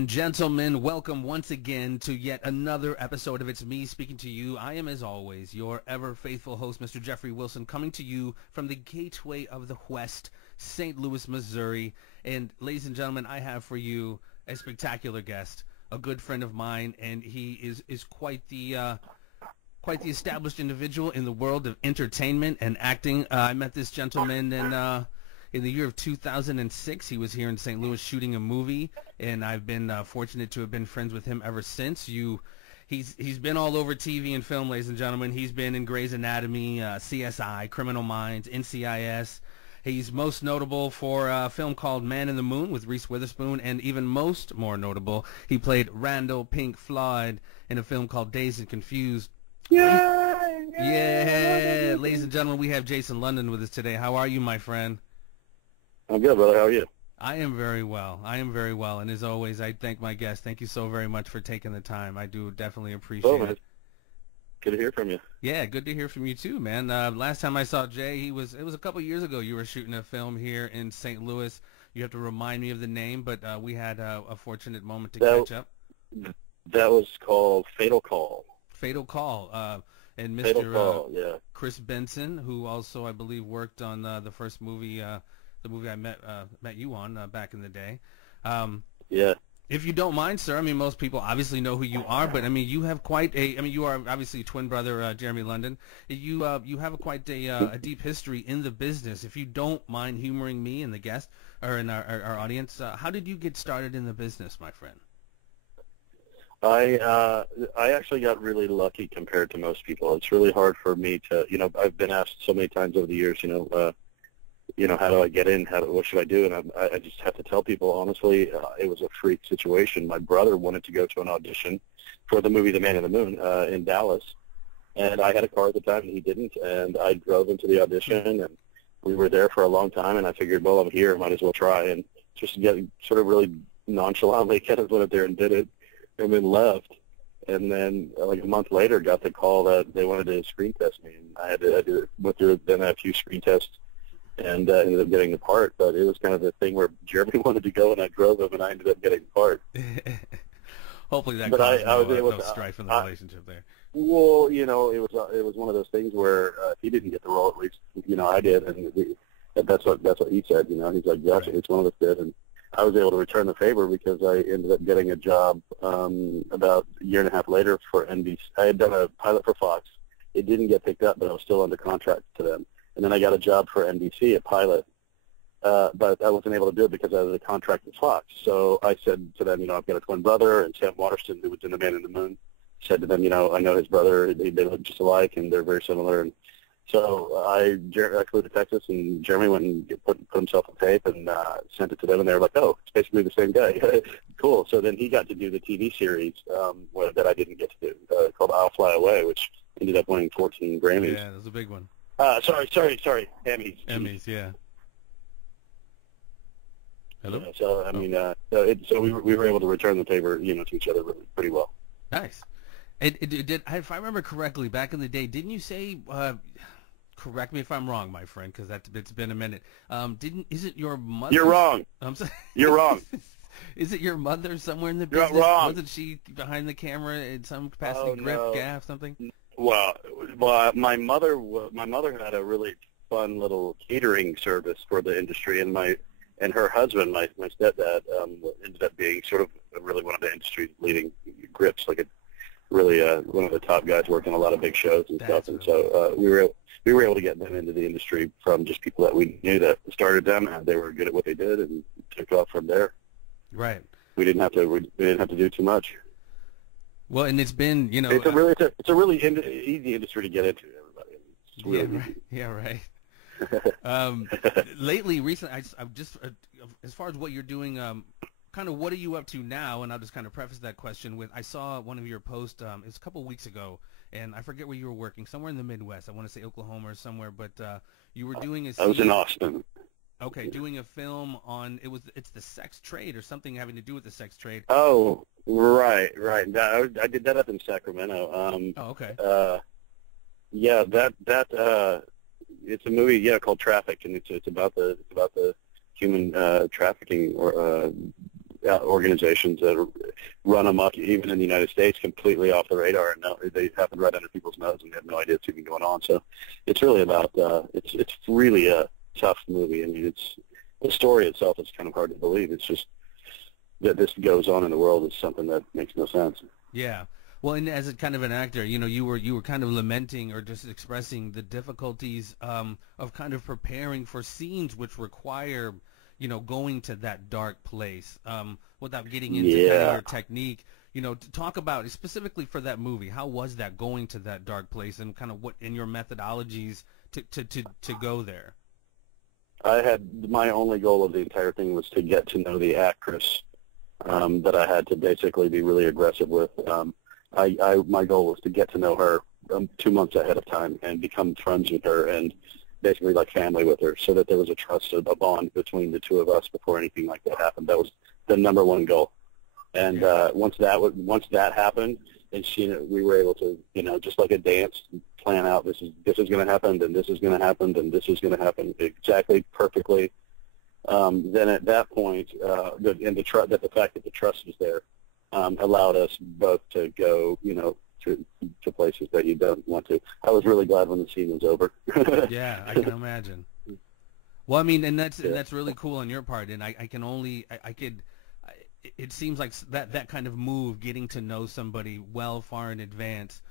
and gentlemen, welcome once again to yet another episode of It's Me Speaking to You. I am, as always, your ever-faithful host, Mr. Jeffrey Wilson, coming to you from the Gateway of the West, St. Louis, Missouri. And, ladies and gentlemen, I have for you a spectacular guest, a good friend of mine, and he is quite the established individual in the world of entertainment and acting. I met this gentleman in the year of 2006. He was here in St. Louis shooting a movie, and I've been fortunate to have been friends with him ever since. He's been all over TV and film, ladies and gentlemen. He's been in Grey's Anatomy, CSI, Criminal Minds, NCIS. He's most notable for a film called Man in the Moon with Reese Witherspoon, and even more notable, he played Randall Pink Floyd in a film called Dazed and Confused. Yeah, ladies and gentlemen, we have Jason London with us today. How are you, my friend? I'm good, brother. How are you? I am very well. And as always, I thank my guest. Thank you so very much for taking the time. I do definitely appreciate it. Good to hear from you. Yeah, good to hear from you too, man. Last time I saw Jay, it was a couple years ago. You were shooting a film here in St. Louis. You have to remind me of the name, but we had a fortunate moment to catch up. That was called Fatal Call. Fatal Call. And Mr. Fatal Call, yeah. Chris Benson, who also, I believe, worked on the first movie, the movie I met you on back in the day. Yeah. If you don't mind, sir, I mean, most people obviously know who you are, but I mean, you have quite a, I mean, you are obviously twin brother Jeremy London. You have quite a deep history in the business. If you don't mind humoring me and the guest, or in our audience, how did you get started in the business, my friend? I actually got really lucky compared to most people. It's really hard for me to, I've been asked so many times over the years, how do I get in? What should I do? And I just have to tell people, honestly, it was a freak situation. My brother wanted to go to an audition for the movie The Man in the Moon in Dallas, and I had a car at the time, and he didn't. And I drove him to the audition, and we were there for a long time, and I figured, well, I'm here, might as well try. And just sort of really nonchalantly kind of went up there and did it, and then left. And then like a month later, got the call that they wanted to screen test me, and I went through then a few screen tests, and ended up getting the part. But it was kind of the thing where Jeremy wanted to go, and I drove him, and I ended up getting the part. Hopefully that but caused I was able no to, strife in the relationship there. Well, it was one of those things where he didn't get the role, at least I did, and that's what he said. He's like, gosh, Right. It's one of us did, and I was able to return the favor because I ended up getting a job about a year and a half later for NBC. I had done a pilot for Fox. It didn't get picked up, but I was still under contract to them. And then I got a job for NBC, a pilot, but I wasn't able to do it because I was a contract with Fox. So I said to them, I've got a twin brother, and Sam Waterston, who was in The Man in the Moon, said to them, I know his brother. They look just alike, and they're very similar. And so I flew to Texas, and Jeremy went and put himself on tape and sent it to them, and they were like, oh, it's basically the same guy. Cool. So then he got to do the TV series that I didn't get to do, called I'll Fly Away, which ended up winning 14 Grammys. Yeah, that was a big one. Sorry, Emmys. Emmys, yeah. Hello. So I mean, so we were able to return the favor, to each other pretty well. Nice. It did. If I remember correctly, back in the day, didn't you say? Correct me if I'm wrong, my friend, because it's been a minute. Is it your mother? You're wrong. I'm sorry. You're wrong. Is it your mother somewhere in the business? You're wrong. Wasn't she behind the camera in some capacity, gaff, something? Well, my mother had a really fun little catering service for the industry, and her husband, my stepdad, ended up being sort of really one of the industry's leading grips, like really one of the top guys working a lot of big shows and stuff. And so we were able to get them into the industry from just people that we knew that started them, and they were good at what they did, and took off from there. Right. We didn't have to do too much. Well, and it's been, it's a really easy industry to get into. Everybody. It's really easy. Yeah, right. Lately, recently, I've just as far as what you're doing, kind of what are you up to now? And I'll just kind of preface that question with, I saw one of your posts, it's a couple weeks ago, and I forget where you were working, somewhere in the Midwest. I want to say Oklahoma or somewhere, but you were doing I was in Austin. Okay, doing a film on it's the sex trade or something having to do with the sex trade. Oh, right. I did that up in Sacramento. Oh, okay. Yeah, that it's a movie, called Traffic, and it's about the human trafficking or organizations that run amok, even in the United States, completely off the radar, and they happen right under people's nose, and they have no idea it's even going on. So it's really about it's really a tough movie. I mean, the story itself is kind of hard to believe. It's just that this goes on in the world is something that makes no sense. Yeah. Well, and as a kind of an actor, you were kind of lamenting or just expressing the difficulties of kind of preparing for scenes which require, going to that dark place without getting into kind of your technique. To talk about specifically for that movie, how was that going to that dark place, and kind of what in your methodologies to go there? I had my only goal of the entire thing was to get to know the actress that I had to basically be really aggressive with. My goal was to get to know her 2 months ahead of time and become friends with her and basically like family with her, so that there was a trust, a bond between the two of us before anything like that happened. That was the number one goal. And once that happened, and we were able to, just like a dance, plan out this is going to happen, and this is going to happen, and this is going to happen exactly perfectly. Then at that point, the fact that the trust was there allowed us both to go, to places that you don't want to. I was really glad when the scene was over. Yeah, I can imagine. Well, I mean, and that's really cool on your part, and it seems like that kind of move, getting to know somebody well far in advance,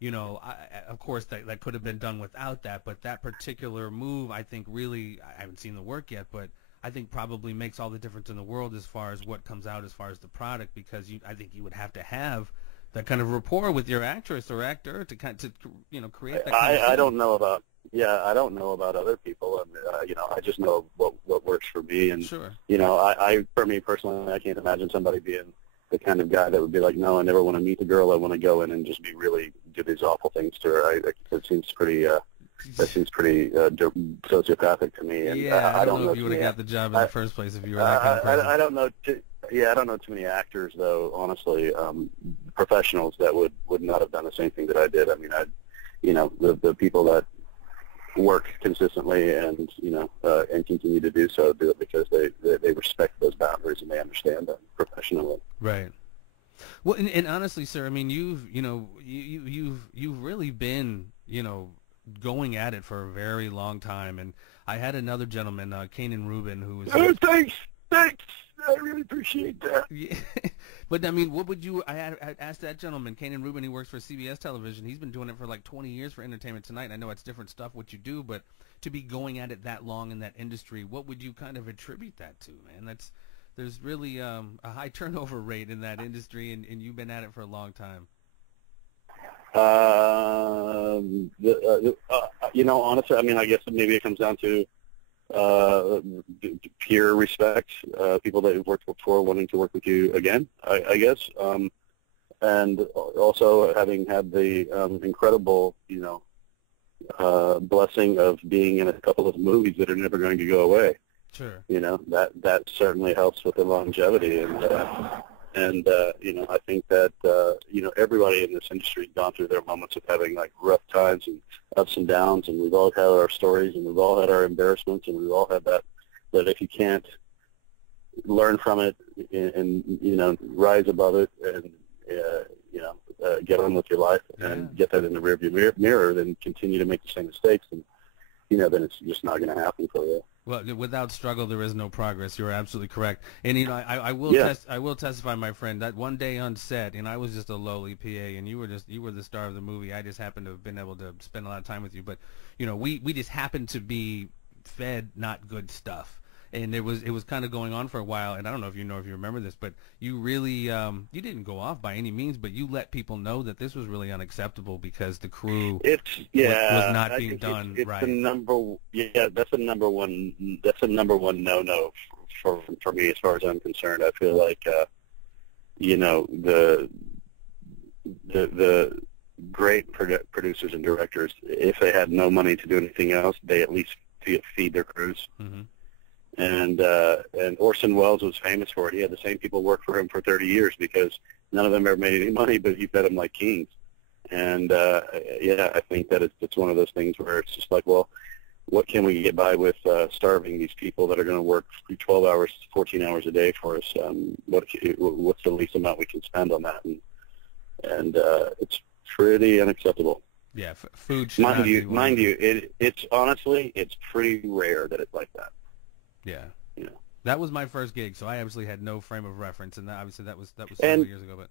of course that could have been done without that, but that particular move, I think really, I haven't seen the work yet, but I think probably makes all the difference in the world as far as what comes out as far as the product, because I think you would have to have that kind of rapport with your actress or actor to create that kind of I don't know about other people. I mean, I just know what works for me, and sure. For me personally, I can't imagine somebody being the kind of guy that would be like, no, I never want to meet the girl. I want to go in and just do these awful things to her. That seems pretty sociopathic to me. And I don't know if you would have got the job in the first place if you were that kind of person. I don't know. I don't know too many actors, though. Honestly, professionals that would not have done the same thing that I did. I mean, the people that work consistently and and continue to do so do it because they respect those boundaries and they understand them professionally. Right. Well, and honestly, sir, I mean, you've really been going at it for a very long time, and I had another gentleman, Kanan Rubin, who was. Oh, thanks. I really appreciate that. Yeah. But I mean, what would you? I asked that gentleman, Kanan Rubin. He works for CBS Television. He's been doing it for like 20 years for Entertainment Tonight. I know it's different stuff what you do, but to be going at it that long in that industry, what would you kind of attribute that to, man? There's really a high turnover rate in that industry, and you've been at it for a long time. Honestly, I mean, I guess maybe it comes down to pure respect, people that you've worked before wanting to work with you again, I guess, and also having had the incredible, blessing of being in a couple of movies that are never going to go away. Sure. That certainly helps with the longevity, and I think that everybody in this industry has gone through their moments of having like rough times and ups and downs, and we've all had our stories, and we've all had our embarrassments, and we've all had that if you can't learn from it and rise above it and get on with your life and get that in the rearview mirror, then continue to make the same mistakes, and then it's just not going to happen for you. Well, without struggle, there is no progress. You're absolutely correct. And I will testify, my friend, that one day on set, and I was just a lowly PA, and you were the star of the movie. I just happened to have been able to spend a lot of time with you, but we just happened to be fed not good stuff, and it was kind of going on for a while. And I don't know if you remember this, but you really you didn't go off by any means, but you let people know that this was really unacceptable because the crew was not being done right. That's a number one no for me as far as I'm concerned. I feel like the great producers and directors, if they had no money to do anything else, they at least feed their crews. Mm-hmm. And Orson Welles was famous for it. He had the same people work for him for 30 years because none of them ever made any money, but he fed them like kings. And I think that it's one of those things where it's just like, well, what can we get by with starving these people that are going to work 12 hours, 14 hours a day for us? What's the least amount we can spend on that? And it's pretty unacceptable. Yeah, food should not be mind you, it's honestly, it's pretty rare that it's like that. Yeah. You know. That was my first gig, so I obviously had no frame of reference, and obviously that was several years ago. But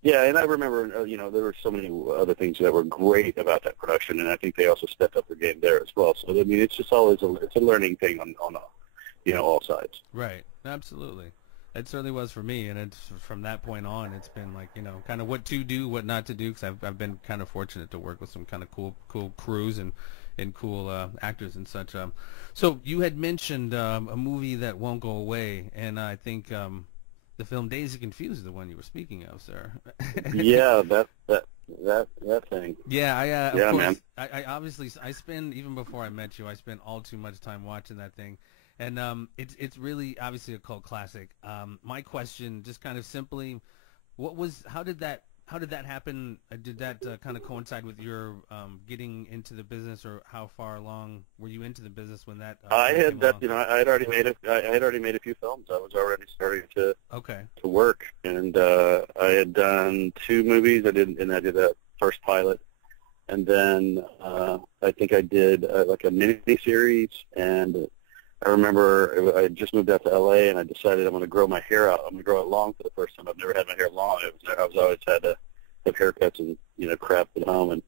yeah, and I remember, there were so many other things that were great about that production, and I think they also stepped up their game there as well. So I mean, it's just always it's a learning thing on all sides. Right, absolutely. It certainly was for me, and it's from that point on, it's been like, kind of what to do, what not to do, because I've been kind of fortunate to work with some kind of cool crews and cool actors and such. So you had mentioned a movie that won't go away, and I think the film Dazed Confused is the one you were speaking of, sir. Yeah, that thing. Yeah, of course, man. I obviously, I spend, even before I met you, I spent all too much time watching that thing. And it's really obviously a cult classic. My question, just kind of simply, how did that happen? Did that kind of coincide with your getting into the business, or how far along were you into the business when that? I had already made a few films. I was already starting to work, and I had done 2 movies. I did that first pilot, and then I think I did like a mini series. And I remember I had just moved out to LA, and I decided I'm going to grow my hair out. I'm going to grow it long for the first time. I've never had my hair long. I was always had to have haircuts and crap at home,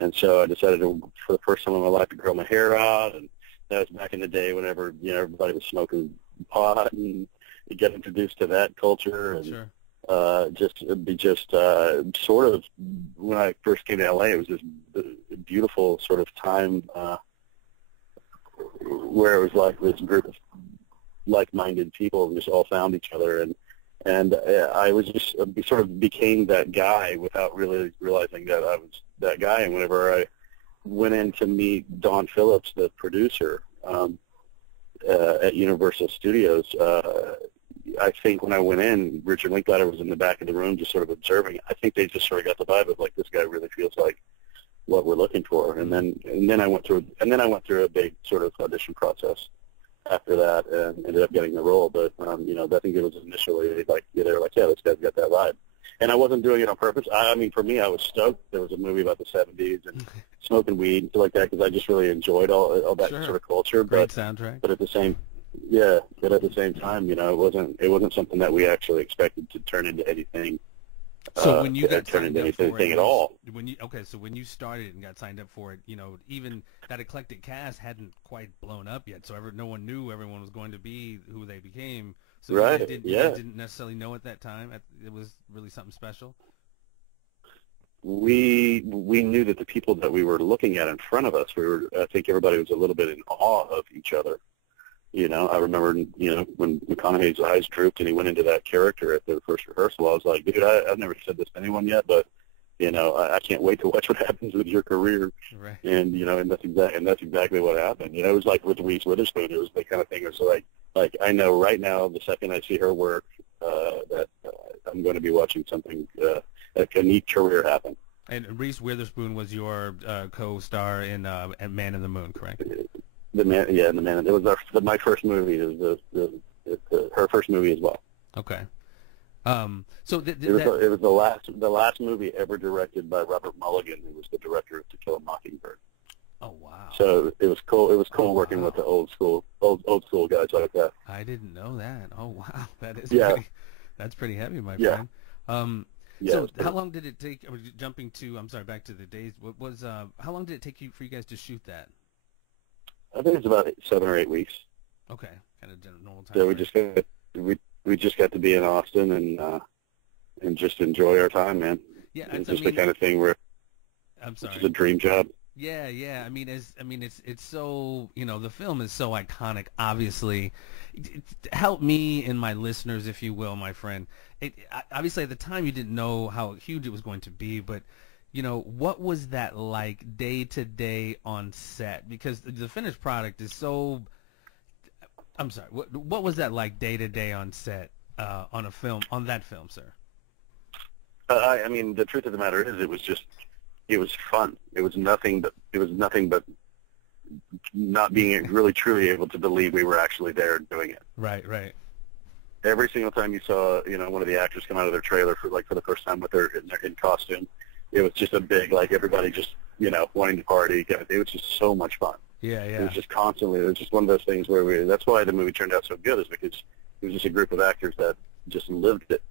and so I decided for the first time in my life to grow my hair out. And that was back in the day whenever everybody was smoking pot, and you get introduced to that culture. And sure. Sort of when I first came to LA, it was this beautiful sort of time. Where it was like this group of like-minded people just all found each other, and I was just sort of became that guy without really realizing that I was that guy. And whenever I went in to meet Don Phillips, the producer at Universal Studios, I think when I went in, Richard Linklater was in the back of the room just sort of observing. I think they just sort of got the vibe of like, this guy really feels like what we're looking for. And then I went through a big sort of audition process after that, and ended up getting the role. But I think it was initially like, they were like, yeah, this guy's got that vibe. And I wasn't doing it on purpose. I mean, for me, I was stoked. There was a movie about the 70s and smoking weed and stuff like that, because I just really enjoyed all that sort of culture. Great soundtrack. But at the same time, it wasn't something that we actually expected to turn into anything. So when you got signed up for it, at all. So when you started and got signed up for it, even that eclectic cast hadn't quite blown up yet, so no one knew everyone was going to be who they became. So right. You didn't necessarily know at that time it was really something special. We knew that the people that we were looking at in front of us, I think everybody was a little bit in awe of each other. I remember, when McConaughey's eyes drooped and he went into that character at the first rehearsal, I was like, dude, I've never said this to anyone yet, but, I can't wait to watch what happens with your career. Right. And, and that's exactly what happened. It was like with Reese Witherspoon, it was the kind of thing. It was like I know right now, the second I see her work, that I'm going to be watching something, a neat career happen. And Reese Witherspoon was your co-star in Man in the Moon, correct? The Man. It was my first movie. It was her first movie as well. Okay. So it was the last movie ever directed by Robert Mulligan, who was the director of To Kill a Mockingbird. Oh wow! So it was cool. It was cool working with the old school guys like that. I didn't know that. Oh wow, that's pretty heavy, my friend. So how long did it take? Jumping to, I'm sorry, back to the days. How long did it take for you guys to shoot that? I think it's about 7 or 8 weeks. Okay, kind of normal time. So we just got to be in Austin and just enjoy our time, man. Yeah, it's just the kind of thing where I'm sorry, it's a dream job. Yeah. I mean, it's so, the film is so iconic. Obviously, help me and my listeners, if you will, my friend. Obviously, at the time, you didn't know how huge it was going to be, but what was that like day to day on set? Because the finished product is so. I'm sorry. What was that like day to day on set on that film, sir? I mean, the truth of the matter is, it was fun. It was nothing but not being really truly able to believe we were actually there doing it. Right. Every single time you saw, one of the actors come out of their trailer for the first time with in costume, it was just a big, like, everybody just, wanting to party. It was just so much fun. Yeah. It was just constantly, it was just one of those things where that's why the movie turned out so good, is because it was just a group of actors that just lived it,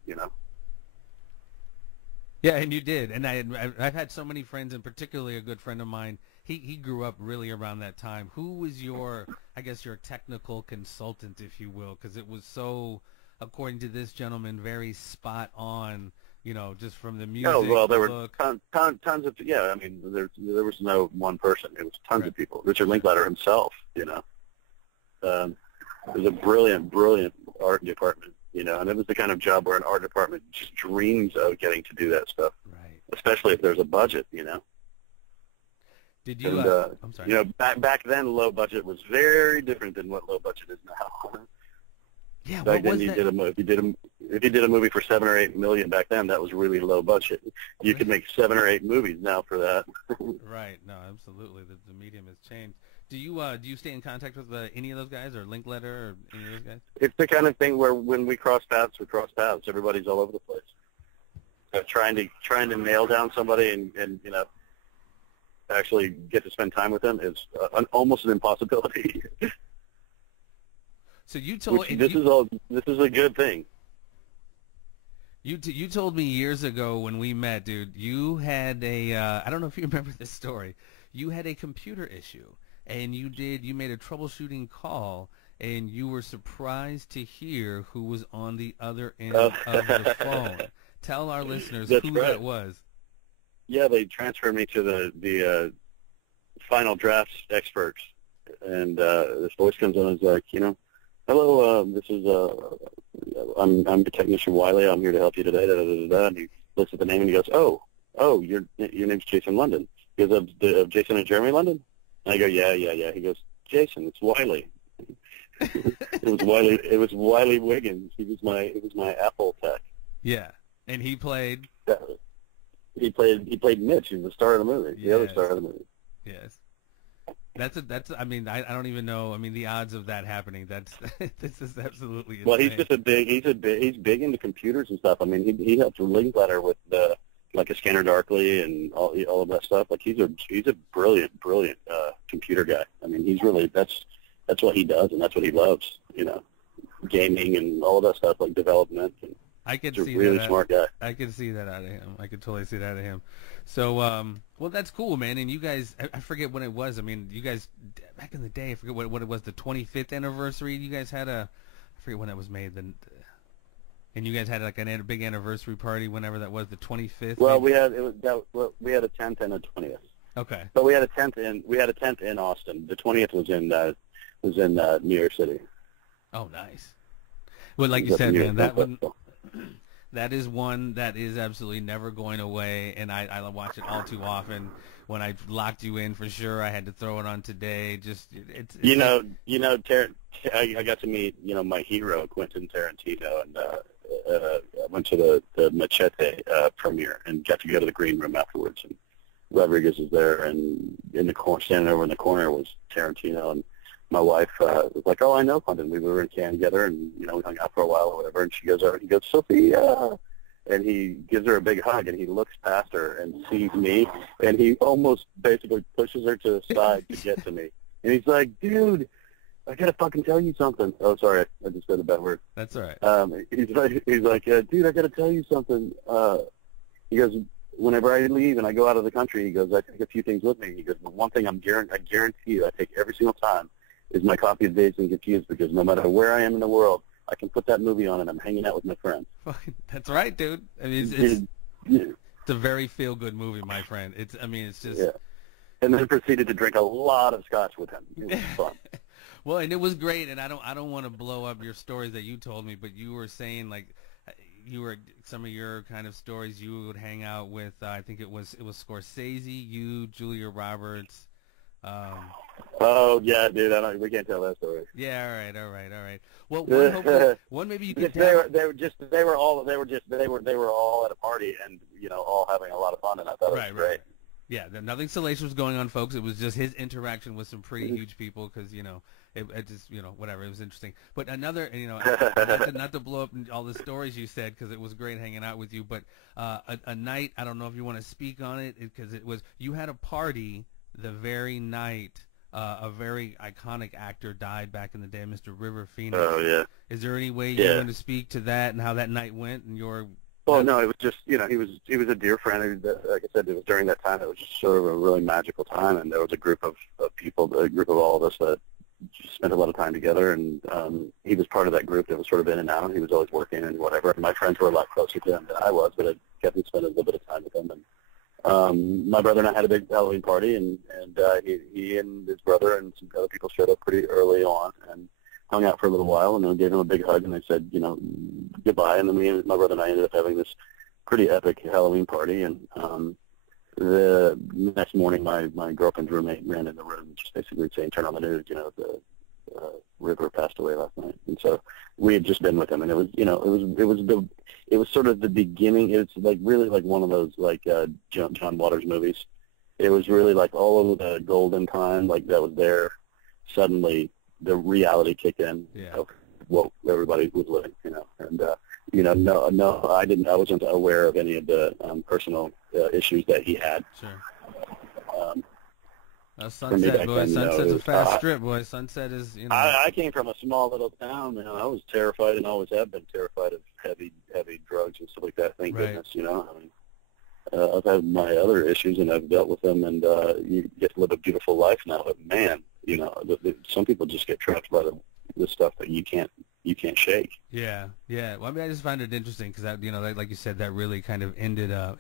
Yeah, and you did. And I've had so many friends, and particularly a good friend of mine, he grew up really around that time. Who was your technical consultant, if you will? Because it was so, according to this gentleman, very spot on, just from the music. Oh, well, there were look. tons of, I mean, there was no one person. It was tons of people. Richard Linklater himself, it was a brilliant art department, and it was the kind of job where an art department just dreams of getting to do that stuff, Right. especially if there's a budget, Did you? And, I'm sorry. back then, low budget was very different than what low budget is now. Yeah, Back what then, was that? if you did a movie for $7 or $8 million back then, that was really low budget. You could make 7 or 8 movies now for that. Right. No, absolutely. The medium has changed. Do you stay in contact with any of those guys, or Linkletter, or any of those guys? It's the kind of thing where when we cross paths, we cross paths. Everybody's all over the place. So trying to nail down somebody and actually get to spend time with them is almost an impossibility. So you told this is a good thing. You told me years ago when we met, dude. You had I don't know if you remember this story. You had a computer issue, and you made a troubleshooting call, and you were surprised to hear who was on the other end of the phone. Tell our listeners who that was. Yeah, they transferred me to the final drafts experts, and this voice comes on and is like, hello, this is I'm the technician Wiley. I'm here to help you today. Da, da, da, da. And he looks at the name and he goes, oh, your name's Jason London. He goes, of Jason and Jeremy London? And I go, yeah. He goes, Jason, it's Wiley. It was Wiley Wiggins. He was my Apple tech. Yeah, and he played. He played Mitch. He was the star of the movie. The other star of the movie. Yes. That's. I mean, I don't even know. I mean, the odds of that happening. This is absolutely insane. Well, he's big into computers and stuff. I mean, he helped Linklater with like a Scanner Darkly and all of that stuff. Like he's a brilliant computer guy. I mean, he's really that's what he does and that's what he loves. Gaming and all of that stuff, like development. And I could he's see a really that. Smart guy. I could see that out of him. I could totally see that out of him. So, well, that's cool, man. And you guys, I forget when it was. I mean, you guys, back in the day, I forget what it was, the 25th anniversary. You guys had I forget when that was made. And you guys had like a big anniversary party whenever that was, the 25th. Well, we had a 10th and a 20th. Okay. But we had a 10th in Austin. The 20th was in New York City. Oh, nice. Well, like you said, man, that is one that is absolutely never going away, and I watch it all too often. When I locked you in, for sure, I had to throw it on today. Just it's I got to meet my hero Quentin Tarantino, and I went to the Machete premiere and got to go to the green room afterwards. And Rodriguez was there, and standing over in the corner was Tarantino, and my wife was like, "Oh, I know Quentin. We were in Cannes together, and we hung out for a while or whatever." And she goes over, and he goes, "Sophia," and he gives her a big hug, and he looks past her and sees me, and he almost basically pushes her to the side to get to me, and he's like, "Dude, I gotta fucking tell you something." Oh, sorry, I just said a bad word. That's all right. He's like, "Dude, I gotta tell you something." He goes, "Whenever I leave and I go out of the country," he goes, "I take a few things with me." He goes, "But one thing I guarantee you, I take every single time." Is my copy of Dazed Confused, because no matter where I am in the world, I can put that movie on and I'm hanging out with my friends. That's right, dude. I mean, it's a very feel-good movie, my friend. It's just... Yeah. And then proceeded to drink a lot of scotch with him. It was fun. Well, and it was great, and I don't want to blow up your stories that you told me, but you were saying, like, some of your kind of stories, you would hang out with, I think it was Scorsese, you, Julia Roberts... Oh yeah, dude. We can't tell that story. Yeah, all right. Well, one maybe you could tell. They were all at a party and all having a lot of fun, and I thought it was great. Yeah, nothing salacious was going on, folks. It was just his interaction with some pretty huge people because, it just, whatever. It was interesting. But another, not to blow up all the stories you said because it was great hanging out with you, but a night, I don't know if you want to speak on it because you had a party the very night a very iconic actor died back in the day, Mr. River Phoenix. Oh, yeah. Is there any way you're going to speak to that and how that night went and your... Well, no, it was just, he was a dear friend. Like I said, it was during that time. It was just sort of a really magical time, and there was a group of people, a group of all of us that just spent a lot of time together, and he was part of that group that was sort of in and out. He was always working and whatever. And my friends were a lot closer to him than I was, but I kept spending a little bit of time with him. And my brother and I had a big Halloween party, and he and his brother and some other people showed up pretty early on and hung out for a little while, and then we gave him a big hug, and they said, goodbye. And then my brother and I ended up having this pretty epic Halloween party, and the next morning my girlfriend's roommate ran in the room just basically saying, turn on the news, the River passed away last night. And so we had just been with him, and it was sort of the beginning. It's like really like one of those like John Waters movies. It was really like all of the golden time like that was there. Suddenly the reality kicked in of what everybody was living, and no, I wasn't aware of any of the personal issues that he had. Sure. Sunset, boy. Sunset's a fast strip, boy. Sunset is, I came from a small little town, man. I was terrified and always have been terrified of heavy drugs and stuff like that. Thank goodness, I've had my other issues and I've dealt with them, and you get to live a beautiful life now. But man, some people just get trapped by the stuff that you can't shake. Yeah. Well, I mean, I just find it interesting because that, like you said, that really kind of ended a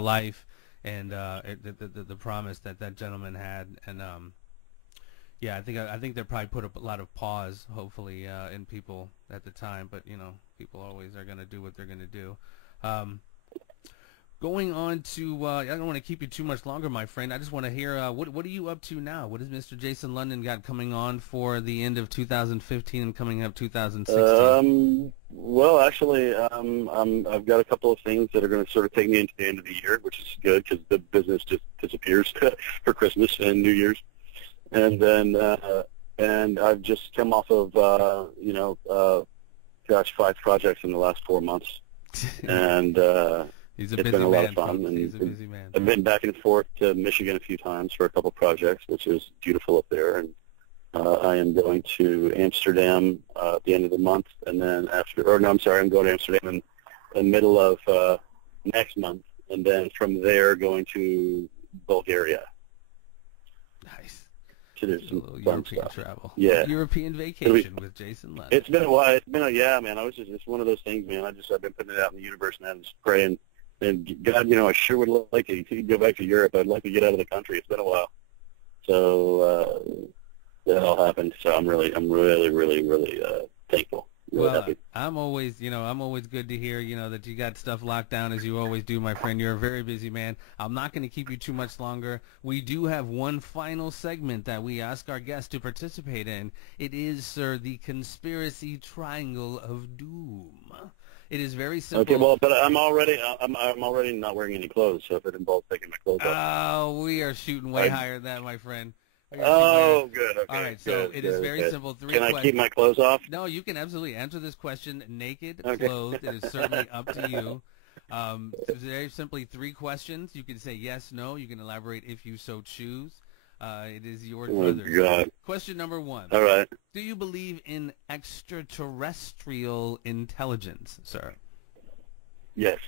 life. And the promise that gentleman had, and I think that probably put a lot of pause, hopefully, in people at the time. But people always are going to do what they're going to do. Going on to, I don't want to keep you too much longer, my friend. I just want to hear what are you up to now? What has Mr. Jason London got coming on for the end of 2015 and coming up 2016? Well, actually, I've got a couple of things that are going to sort of take me into the end of the year, which is good because the business just disappears for Christmas and New Year's. And then, and I've just come off of, 5 projects in the last 4 months, and it's been a lot of fun. And he's a busy man. I've been back and forth to Michigan a few times for a couple projects, which is beautiful up there, and I am going to Amsterdam at the end of the month, and then I'm going to Amsterdam in the middle of next month, and then from there going to Bulgaria. Nice. To do some fun European stuff. Travel. Yeah. European vacation with Jason London. It's been a while. Man. It's one of those things, man. I've been putting it out in the universe now and just praying. And God, I sure would like it. If you could go back to Europe, I'd like to get out of the country. It's been a while. So that all happened. So I'm really thankful. Really happy. I'm always good to hear, that you got stuff locked down as you always do, my friend. You're a very busy man. I'm not going to keep you too much longer. We do have one final segment that we ask our guests to participate in. It is, sir, the Conspiracy Triangle of Doom. It is very simple. Okay, well, but I'm already not wearing any clothes, so if it involves taking my clothes off. Oh, we are shooting way higher than that, my friend. Oh, good. Okay. All right, so it is very simple. 3 Can questions. I keep my clothes off? No, you can absolutely answer this question naked, clothed. It is certainly up to you. Very simply 3 questions. You can say yes, no. You can elaborate if you so choose. It is your God. Question number 1. All right. Do you believe in extraterrestrial intelligence, sir? Yes.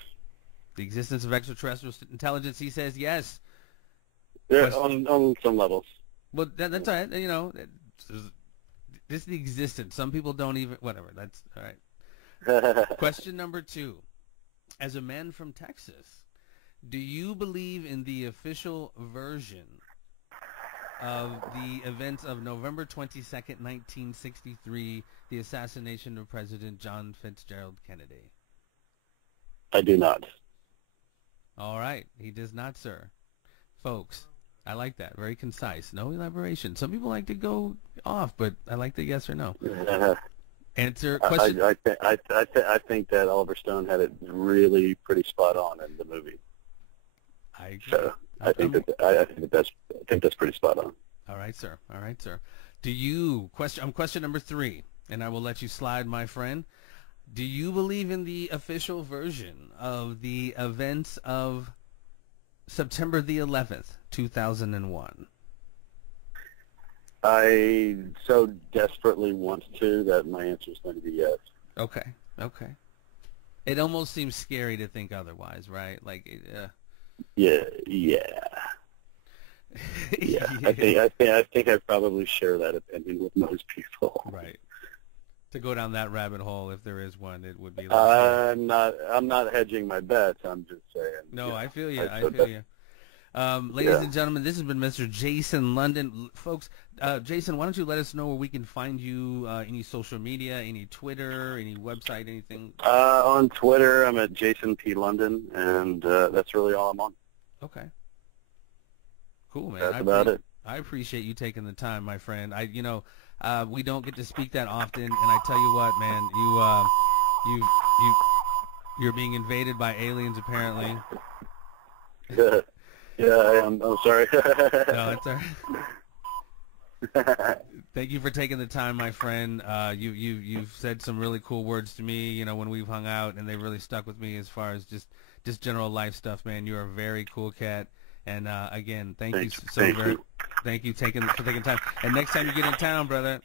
The existence of extraterrestrial intelligence, he says yes. Yeah, on some levels. Well, that's all right. Just the existence. Some people don't even, whatever. That's all right. Question number 2. As a man from Texas, do you believe in the official version of the events of November 22nd, 1963, the assassination of President John Fitzgerald Kennedy? I do not. All right. He does not, sir. Folks, I like that. Very concise. No elaboration. Some people like to go off, but I like the yes or no. Answer question. I think that Oliver Stone had it really pretty spot on in the movie. I agree. So I think that's pretty spot on. All right, sir. All right, sir. Question number 3, and I will let you slide, my friend. Do you believe in the official version of the events of September the 11th, 2001? I so desperately want to that my answer is going to be yes. Okay. Okay. It almost seems scary to think otherwise, right? Like, Yeah. Yeah. I think I probably share that opinion with most people. Right. To go down that rabbit hole, if there is one, it would be. Like, I'm not hedging my bets. I'm just saying. No, I feel you. I so feel you. Ladies and gentlemen, this has been Mr. Jason London. Folks, Jason, why don't you let us know where we can find you, any social media, any Twitter, any website, anything? On Twitter, I'm at Jason P. London, and that's really all I'm on. Okay. Cool, man. That's about it. I appreciate you taking the time, my friend. We don't get to speak that often, and I tell you what, man, you're being invaded by aliens, apparently. Yeah, I am. I'm sorry. No, it's all right. Thank you for taking the time, my friend. You've said some really cool words to me, when we've hung out, and they really stuck with me as far as just general life stuff, man. You're a very cool cat, and again, thank you for taking time. And next time you get in town, brother,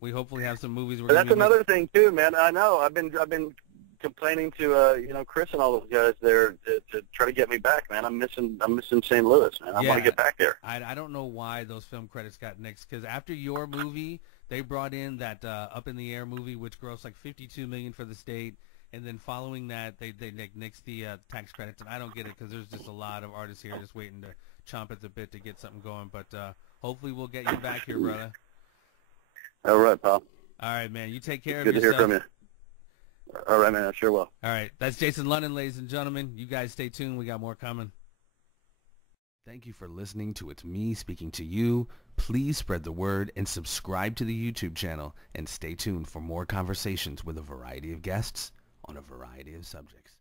we hopefully have some movies. That's another thing too, man. I know. I've been complaining to Chris and all those guys there to try to get me back, man. I'm missing St. Louis, man. I want to get back there. I don't know why those film credits got nixed, because after your movie, they brought in that Up in the Air movie, which grossed like $52 million for the state, and then following that, they nixed the tax credits, and I don't get it, because there's just a lot of artists here just waiting to chomp at the bit to get something going. But hopefully we'll get you back here, brother. All right, pal. All right, man. You take care of yourself. Good to hear from you. All right, man. I sure will. All right. That's Jason London, ladies and gentlemen. You guys stay tuned. We got more coming. Thank you for listening to It's Me Speaking to You. Please spread the word and subscribe to the YouTube channel, and stay tuned for more conversations with a variety of guests on a variety of subjects.